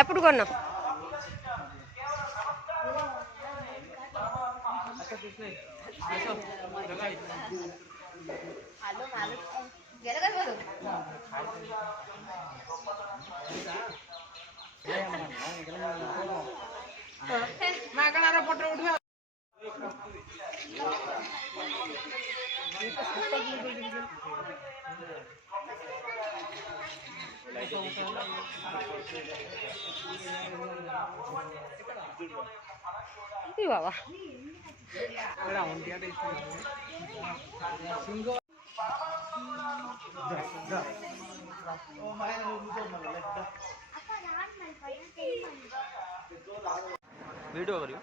ఎప్పుడు కొన్నావు? బాబా वीडियो करियो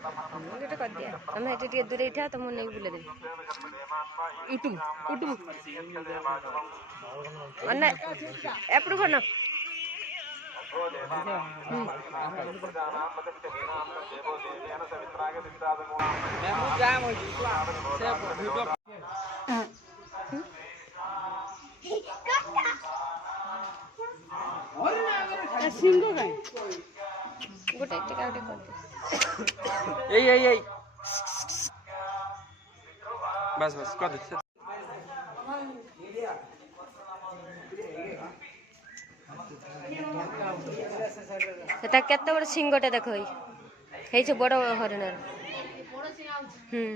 এটা কর দিয়া আমি এটা টিকে দূরে উঠা তো মন নেই বলে দেব ইউটিউব ইউটিউব অন্য ఎప్పుడు కొన్నావు? গোটাই টিকা ওটা কর এই बस कर दे সেটা কত বড় সিংহটা দেখো এইছে বড় হরিণের হুম